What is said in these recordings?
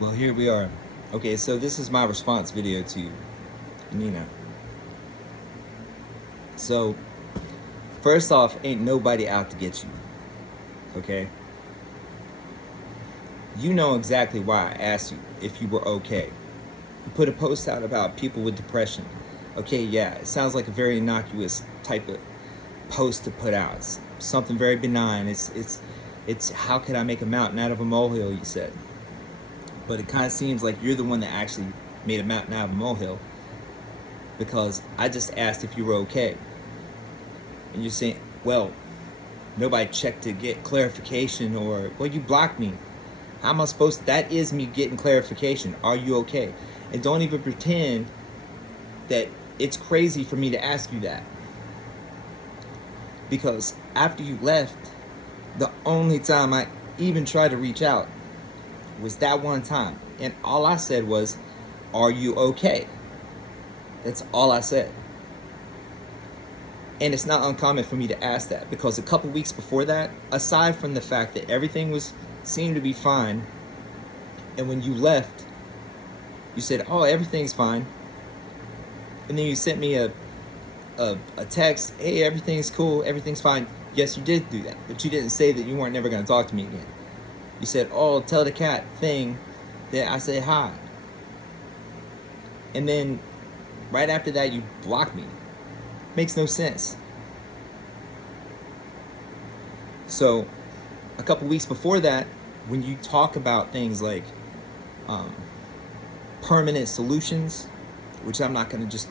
Well, here we are. Okay, so this is my response video to Nina. So, first off, ain't nobody out to get you. Okay? You know exactly why I asked you if you were okay. You put a post out about people with depression. Okay, yeah, it sounds like a very innocuous type of post to put out. It's something very benign. It's how could I make a mountain out of a molehill, you said. But it kind of seems like you're the one that actually made a mountain out of a molehill, because I just asked if you were okay. And you're saying, well, nobody checked to get clarification, or, well, you blocked me. How am I supposed to? That is me getting clarification. Are you okay? And don't even pretend that it's crazy for me to ask you that. Because after you left, the only time I even tried to reach out was that one time. And all I said was, are you okay? That's all I said. And it's not uncommon for me to ask that, because a couple weeks before that, aside from the fact that everything seemed to be fine, and when you left, you said, oh, everything's fine. And then you sent me a text, hey, everything's cool, everything's fine. Yes, you did do that, but you didn't say that you weren't never going to talk to me again. You said, oh, tell the cat thing that I said hi. And then right after that, you blocked me. Makes no sense. So a couple weeks before that, when you talk about things like permanent solutions, which I'm not going to just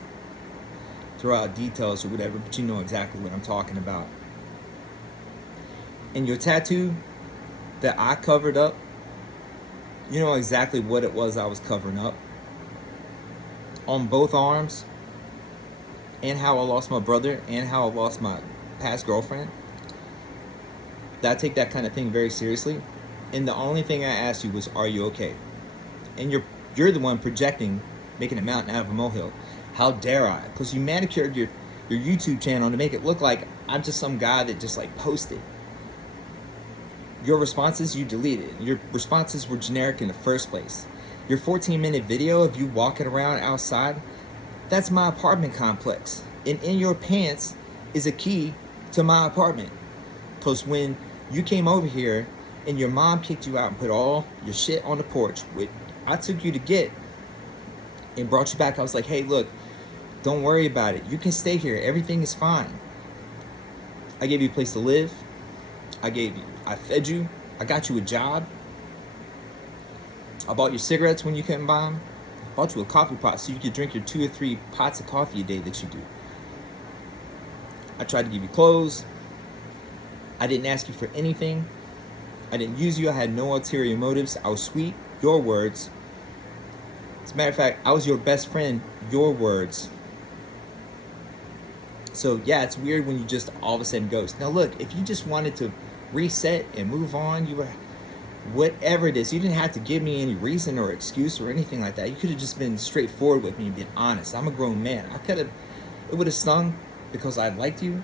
throw out details or whatever, but you know exactly what I'm talking about. And your tattoo that I covered up, you know exactly what it was I was covering up. On both arms, and how I lost my brother, and how I lost my past girlfriend. I take that kind of thing very seriously. And the only thing I asked you was, are you okay? And you're the one projecting, making a mountain out of a molehill. How dare I? Because you manicured your YouTube channel to make it look like I'm just some guy that just like posted. Your responses you deleted. Your responses were generic in the first place. Your 14-minute video of you walking around outside, that's my apartment complex. And in your pants is a key to my apartment. Because when you came over here and your mom kicked you out and put all your shit on the porch, which I took you to get and brought you back, I was like, hey, look, don't worry about it. You can stay here. Everything is fine. I gave you a place to live. I fed you. I got you a job. I bought you cigarettes when you couldn't buy them. I bought you a coffee pot so you could drink your 2 or 3 pots of coffee a day that you do. I tried to give you clothes. I didn't ask you for anything. I didn't use you. I had no ulterior motives. I was sweet. Your words. As a matter of fact, I was your best friend. Your words. So yeah, it's weird when you just all of a sudden ghost. Now look, if you just wanted to reset and move on, you were, whatever it is, you didn't have to give me any reason or excuse or anything like that. You could have just been straightforward with me and been honest. I'm a grown man. It would have stung because I liked you,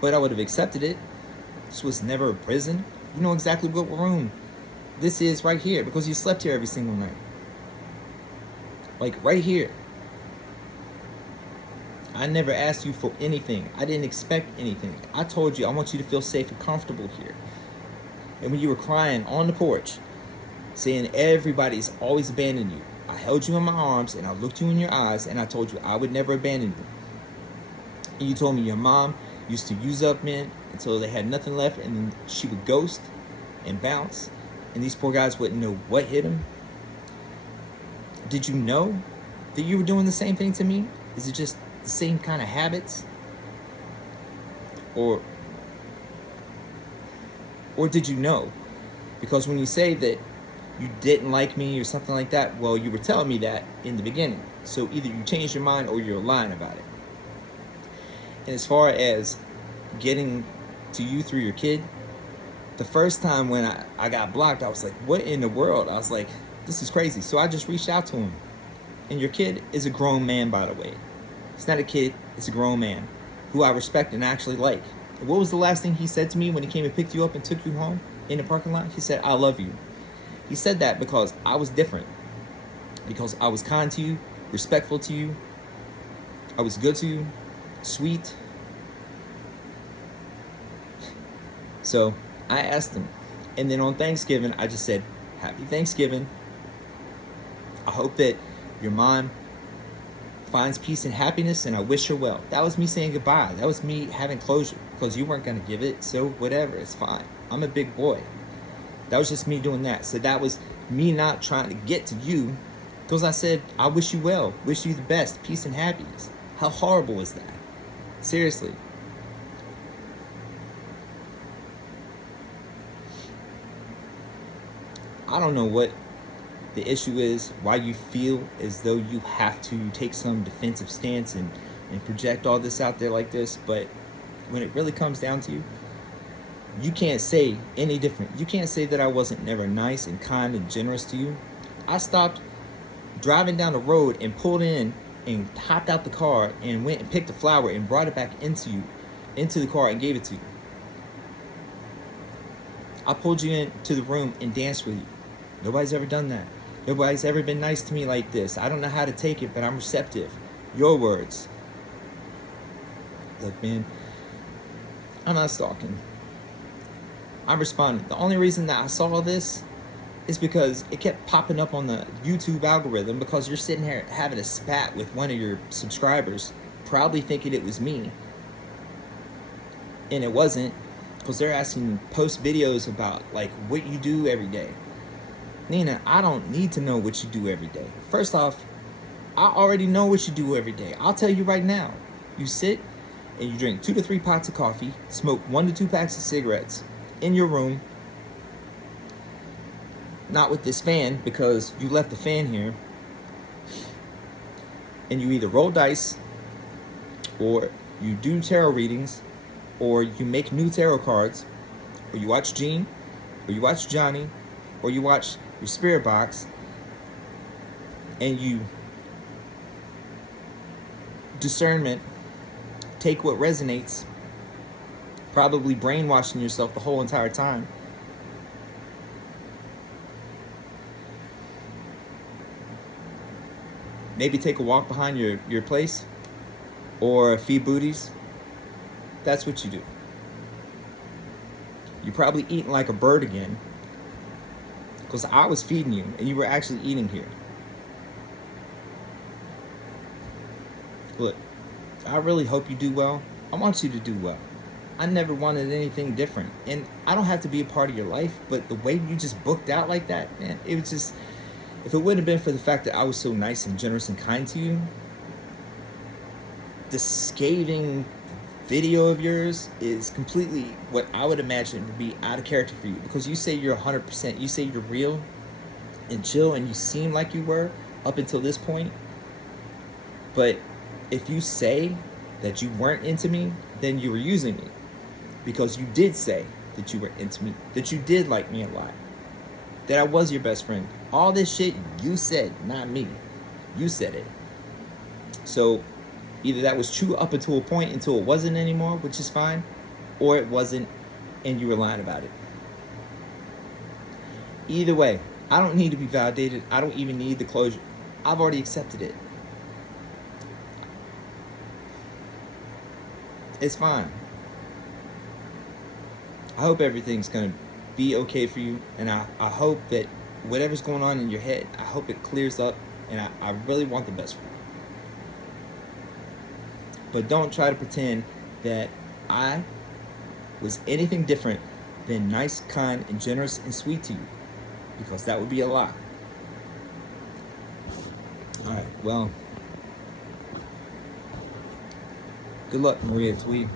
but I would have accepted it. This was never a prison. You know exactly what room this is right here, because you slept here every single night. Like right here. I never asked you for anything. I didn't expect anything. I told you I want you to feel safe and comfortable here. And when you were crying on the porch, saying everybody's always abandoned you, I held you in my arms and I looked you in your eyes and I told you I would never abandon you. And you told me your mom used to use up men until they had nothing left, and then she would ghost and bounce, and these poor guys wouldn't know what hit them. Did you know that you were doing the same thing to me? Is it just the same kind of habits? Or did you know? Because when you say that you didn't like me or something like that, well, you were telling me that in the beginning. So either you changed your mind or you're lying about it. And as far as getting to you through your kid, the first time when I got blocked, I was like, what in the world? I was like, this is crazy. So I just reached out to him. And your kid is a grown man, by the way. It's not a kid, it's a grown man who I respect and actually like. What was the last thing he said to me when he came and picked you up and took you home in the parking lot? He said, I love you. He said that because I was different. Because I was kind to you, respectful to you, I was good to you, sweet. So I asked him. And then on Thanksgiving, I just said, Happy Thanksgiving. I hope that your mom finds peace and happiness, and I wish her well. That was me saying goodbye. That was me having closure, because you weren't going to give it, so whatever, it's fine. I'm a big boy. That was just me doing that. So that was me not trying to get to you, because I said, I wish you well, wish you the best, peace and happiness. How horrible is that? Seriously. I don't know what the issue is, why you feel as though you have to take some defensive stance and project all this out there like this, but when it really comes down to you can't say any different. You can't say that I wasn't never nice and kind and generous to you. I stopped driving down the road and pulled in and hopped out the car and went and picked a flower and brought it back into the car and gave it to you. I pulled you into the room and danced with you. Nobody's ever done that. Nobody's ever been nice to me like this. I don't know how to take it, but I'm receptive. Your words. Look, man, I'm not stalking. I'm responding. The only reason that I saw this is because it kept popping up on the YouTube algorithm, because you're sitting here having a spat with one of your subscribers, probably thinking it was me. And it wasn't, because they're asking post videos about like what you do every day. Nina, I don't need to know what you do every day. First off, I already know what you do every day. I'll tell you right now. You sit and you drink 2 to 3 pots of coffee, smoke 1 to 2 packs of cigarettes in your room. Not with this fan, because you left the fan here. And you either roll dice, or you do tarot readings, or you make new tarot cards, or you watch Gene, or you watch Johnny, or you watch your spirit box, and you discernment, take what resonates, probably brainwashing yourself the whole entire time. Maybe take a walk behind your place, or feed booties. That's what you do. You're probably eating like a bird again, because I was feeding you and you were actually eating here. Look, I really hope you do well. I want you to do well. I never wanted anything different. And I don't have to be a part of your life, but the way you just booked out like that, man, it was just, if it wouldn't have been for the fact that I was so nice and generous and kind to you, the scathing video of yours is completely what I would imagine would be out of character for you, because you say you're 100%, you say you're real and chill, and you seem like you were up until this point. But if you say that you weren't into me, then you were using me, because you did say that you were into me, that you did like me a lot, that I was your best friend. All this shit you said, not me. You said it. So either that was true up until a point, until it wasn't anymore, which is fine, or it wasn't and you were lying about it. Either way, I don't need to be validated. I don't even need the closure. I've already accepted it. It's fine. I hope everything's going to be okay for you, and I hope that whatever's going on in your head, I hope it clears up, and I really want the best for you. But don't try to pretend that I was anything different than nice, kind, and generous and sweet to you, because that would be a lie. Alright, well, good luck, Maria Tweed.